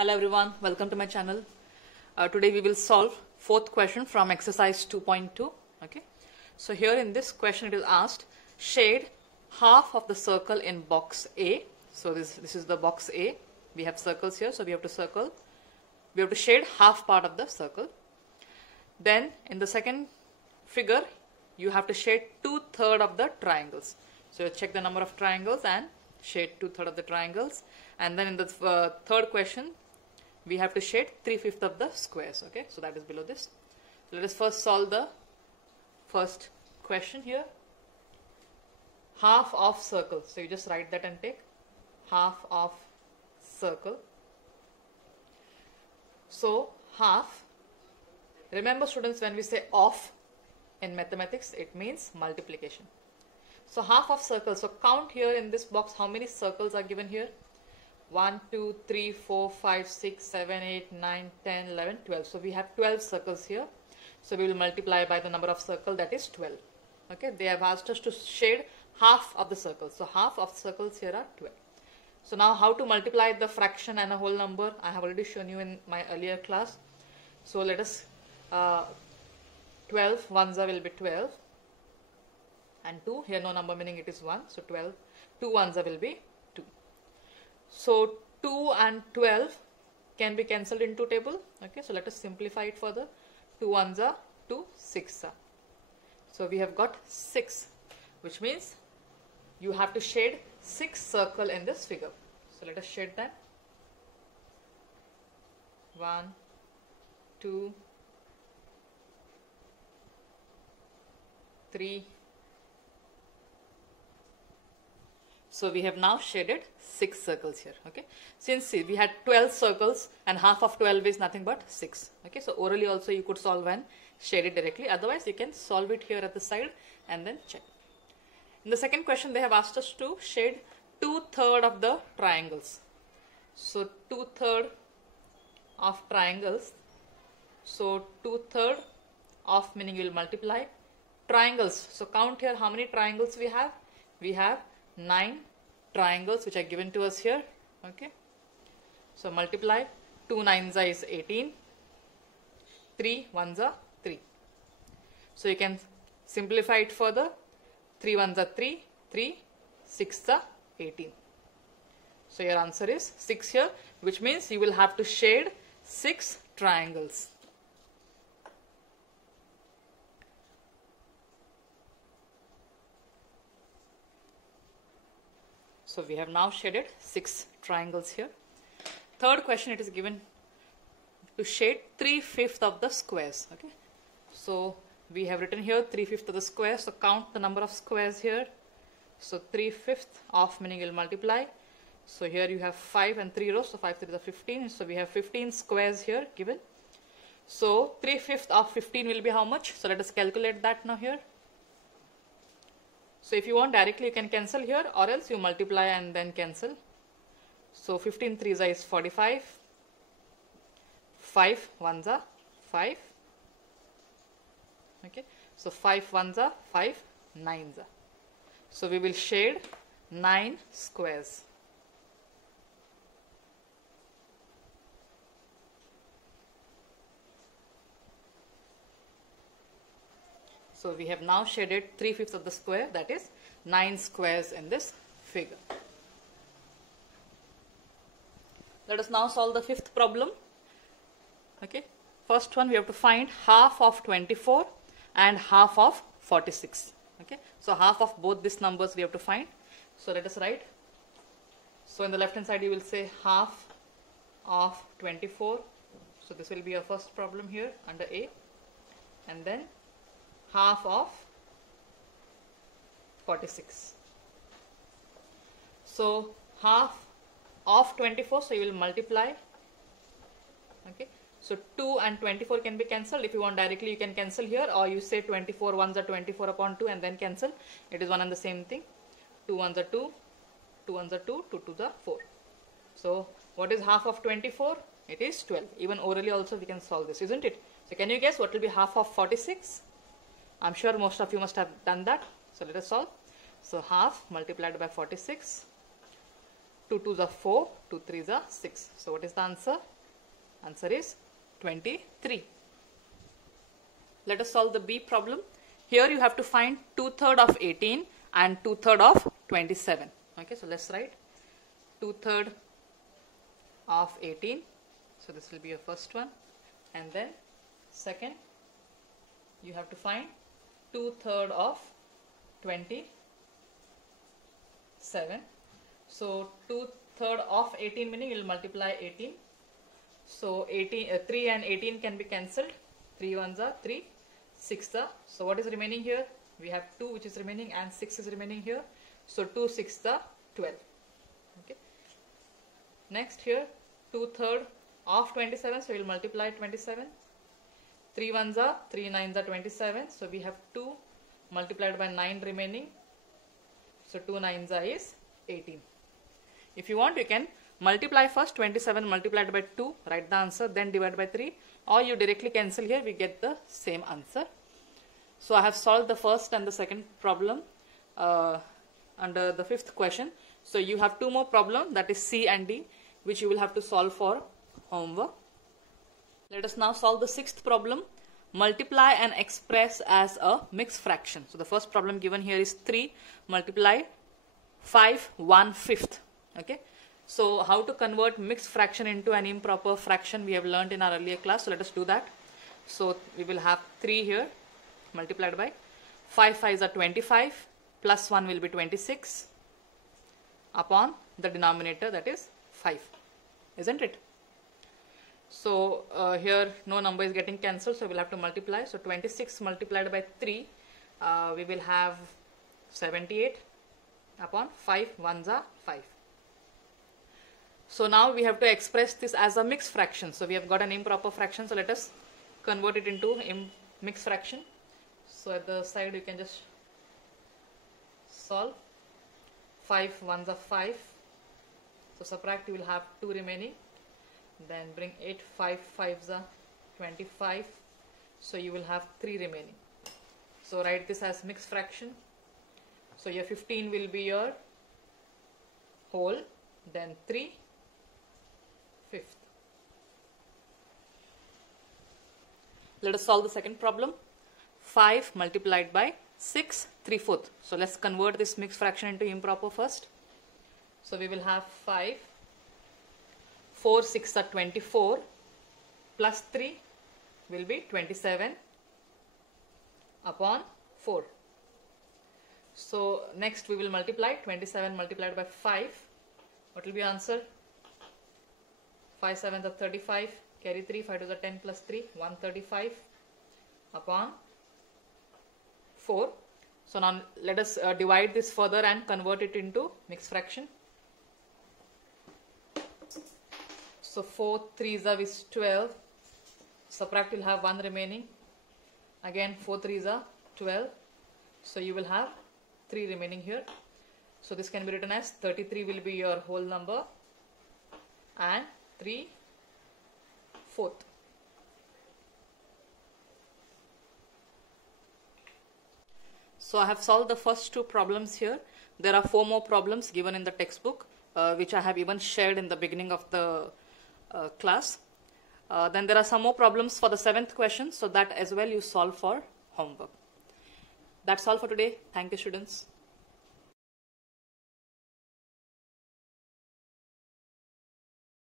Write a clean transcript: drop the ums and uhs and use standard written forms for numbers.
Hello everyone, welcome to my channel. Today we will solve fourth question from exercise 2.2. Okay, so here in this question it is asked, shade half of the circle in box A. So this is the box A. We have circles here, so we have to shade half part of the circle. Then in the second figure you have to shade 2/3 of the triangles. So you check the number of triangles and shade 2/3 of the triangles. And then in the third question we have to shade 3/5 of the squares. Okay, so that is below this. So let us first solve the first question here. Half of circle. So you just write that and take half of circle. So half, remember students, when we say of in mathematics it means multiplication. So half of circle, so count here in this box how many circles are given here. 1, 2, 3, 4, 5, 6, 7, 8, 9, 10, 11, 12. So we have 12 circles here. So we will multiply by the number of circle, that is 12. Okay, they have asked us to shade half of the circle. So half of circles here are 12. So now how to multiply the fraction and a whole number, I have already shown you in my earlier class. So let us, 12 ones will be 12 and 2, here no number meaning it is 1. So 12, 2 ones will be 2. So 2 and 12 can be cancelled into table. Okay, so let us simplify it further. 2 ones are 2, 6 are. So we have got 6, which means you have to shade 6 circle in this figure. So let us shade that. 1, 2, 3. So we have now shaded 6 circles here. Okay, since see, we had 12 circles and half of 12 is nothing but 6. Okay, so orally also you could solve and shade it directly. Otherwise you can solve it here at the side and then check. In the second question they have asked us to shade 2/3 of the triangles. So 2/3 of triangles. So 2/3 of meaning you will multiply triangles. So count here how many triangles we have. We have 9 triangles which are given to us here. Okay, so multiply. 2 nines is 18, 3 ones are 3. So you can simplify it further. 3 ones are 3, 3 6 are 18. So your answer is 6 here, which means you will have to shade 6 triangles. So we have now shaded 6 triangles here. Third question, it is given to shade 3/5 of the squares. Okay, so we have written here 3/5 of the squares. So count the number of squares here. So 3/5 of meaning will multiply. So here you have 5 and 3 rows. So 5 3 is 15. So we have 15 squares here given. So 3/5 of 15 will be how much? So let us calculate that now here. So if you want directly you can cancel here, or else you multiply and then cancel. So 15 3s is 45. 5 ones are 5. Okay, so 5 ones are 5 nines are. So we will shade 9 squares. So we have now shaded 3/5 of the square, that is 9 squares in this figure. Let us now solve the fifth problem. Okay, first one we have to find half of 24 and half of 46. Okay, so half of both these numbers we have to find. So let us write. So in the left hand side you will say half of 24. So this will be our first problem here under A, and then half of 46. So half of 24, so you will multiply. Okay, so 2 and 24 can be cancelled. If you want directly you can cancel here, or you say 24 ones are 24 upon 2 and then cancel. It is one and the same thing. 2 ones are 2, 2 ones are 2, 2 2s are 4. So what is half of 24? It is 12. Even orally also we can solve this, isn't it? So can you guess what will be half of 46? I'm sure most of you must have done that. So let us solve. So half multiplied by 46. 2 2s are 4, 2 3s are 6. So what is the answer? Answer is 23. Let us solve the B problem. Here you have to find 2/3 of 18 and 2/3 of 27. Okay, so let's write 2/3 of 18. So this will be your first one, and then second you have to find 2/3 of 27. So 2/3 of 18 meaning you will multiply 18. So 3 and 18 can be cancelled. 3 ones are 3, 6 are. So what is remaining here? We have 2 which is remaining and 6 is remaining here. So 2 6 are 12. Okay. Next here 2/3 of 27. So we will multiply 27. 3 ones are 3 nines are 27. So we have 2 multiplied by 9 remaining. So 2 nines are is 18. If you want, you can multiply first 27 multiplied by 2, write the answer, then divide by 3, or you directly cancel here, we get the same answer. So I have solved the first and the second problem under the fifth question. So you have 2 more problems, that is C and D, which you will have to solve for homework. Let us now solve the sixth problem. Multiply and express as a mixed fraction. So the first problem given here is 3 multiply 5 1/5. Okay. So how to convert mixed fraction into an improper fraction we have learned in our earlier class. So let us do that. So we will have 3 here multiplied by 5 5s are 25 plus 1 will be 26 upon the denominator, that is 5, isn't it? So here no number is getting cancelled, so we will have to multiply. So 26 multiplied by 3, we will have 78 upon 5 ones are 5. So now we have to express this as a mixed fraction. So we have got an improper fraction. So let us convert it into mixed fraction. So at the side you can just solve. 5 ones are 5. So subtract, you will have 2 remaining. Then bring 8 5 5s are 25. So you will have 3 remaining. So write this as mixed fraction. So your 15 will be your whole. Then 3 fifth. Let us solve the second problem. 5 multiplied by 6 3/4. So let's convert this mixed fraction into improper first. So we will have 5 4 6 are 24 plus 3 will be 27 upon 4. So next we will multiply 27 multiplied by 5. What will be answer? 5 7s are 35, carry 3, 5 2s are 10 plus 3, 135 upon 4. So now let us divide this further and convert it into mixed fraction. So 4 3s are is 12, subtract, will have 1 remaining. Again 4 3s are 12, so you will have 3 remaining here. So this can be written as 33 will be your whole number and 3/4. So I have solved the first 2 problems here. There are 4 more problems given in the textbook, which I have even shared in the beginning of the class. Then there are some more problems for the 7th question, so that as well you solve for homework. That's all for today. Thank you, students.